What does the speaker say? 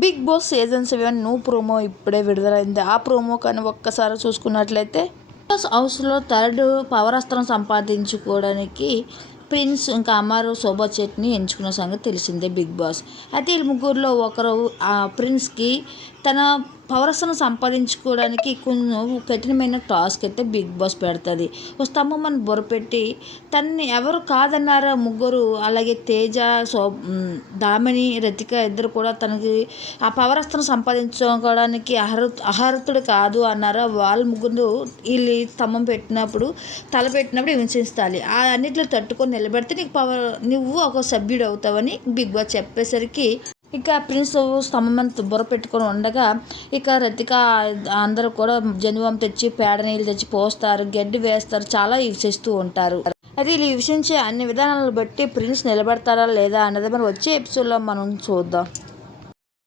Big Boss season 7 new promo ఇప్పుడే విడుదలైంది. ఆ ప్రోమో కానీ ఒక్కసారి చూసుకున్నట్లయితే బిగ్ బాస్ హౌస్లో థర్డ్ పవర్ అస్త్రం సంపాదించుకోవడానికి ప్రిన్స్ ఇంకా అమర్ శోభాచెట్ని ఎంచుకున్న సంగతి తెలిసిందే బిగ్ బాస్. అయితే వీళ్ళ ముగ్గురులో ఒకరు ఆ ప్రిన్స్కి తన పవరస్ను సంపాదించుకోవడానికి కొంచెం కఠినమైన టాస్క్ అయితే బిగ్ బాస్ పెడుతుంది. ఒక స్తంభం అని బొరపెట్టి తనని ఎవరు కాదన్నారా ముగ్గురు, అలాగే తేజ, దామిని, రతిక ఇద్దరు కూడా తనకి ఆ పవరస్త్రం సంపాదించుకోవడానికి అర్హతుడు కాదు అన్నారా. వాళ్ళ ముగ్గురు వీళ్ళు స్తంభం పెట్టినప్పుడు తలపెట్టినప్పుడు హింసించాలి. ఆ అన్నిట్లో తట్టుకొని నిలబెడితే నువ్వు ఒక సభ్యుడు అవుతావని బిగ్ బాస్ చెప్పేసరికి ఇక ప్రిన్స్ స్తంభం బుర్ర పెట్టుకొని ఉండగా ఇక రతిక అందరూ కూడా జనువం తెచ్చి పేడ నీళ్ళు తెచ్చి పోస్తారు, గడ్డి వేస్తారు, చాలా హింసిస్తూ ఉంటారు. అయితే వీళ్ళు హింసించే అన్ని విధానాలను బట్టి ప్రిన్స్ నిలబడతారా లేదా అన్నది మనం వచ్చే ఎపిసోడ్లో మనం చూద్దాం.